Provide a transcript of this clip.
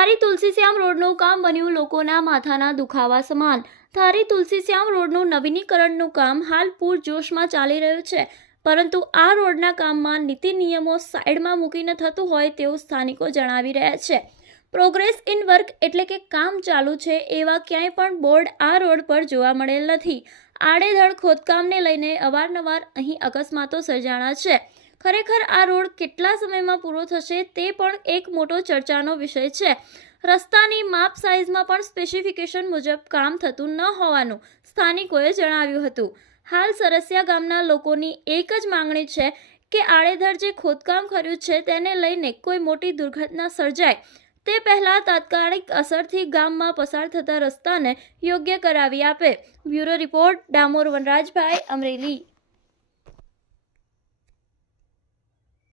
ધારી તુલસીશ્યામ રોડનું કામ બન્યું લોકોના માથાના દુખાવા સમાન। ધારી તુલસીશ્યામ રોડનું નવીનીકરણનું કામ હાલ પૂરજોશમાં ચાલી રહ્યું છે, પરંતુ આ રોડના કામમાં નીતિ નિયમો સાઈડમાં મૂકીને થતું હોય તેવું સ્થાનિકો જણાવી રહ્યા છે। પ્રોગ્રેસ ઇન વર્ક એટલે કે કામ ચાલુ છે એવા ક્યાંય પણ બોર્ડ આ રોડ પર જોવા મળેલ નથી। આડેધડ ખોદકામને લઈને અવારનવાર અહીં અકસ્માતો સર્જાણા છે। ખરેખર આ રોડ કેટલા સમયમાં પૂરો થશે તે પણ એક મોટો ચર્ચાનો વિષય છે। રસ્તાની માપ સાઇઝમાં પણ સ્પેસિફિકેશન મુજબ કામ થતું ન હોવાનું સ્થાનિકોએ જણાવ્યું હતું। હાલ સરસિયા ગામના લોકોની એક જ માંગણી છે કે આડેધડ જે ખોદકામ કર્યું છે તેને લઈને કોઈ મોટી દુર્ઘટના સર્જાય તે પહેલા તાત્કાલિક અસરથી ગામમાં પસાર થતા રસ્તાને યોગ્ય કરાવી આપે। Bureau report Damor વનરાજભાઈ, Amreli.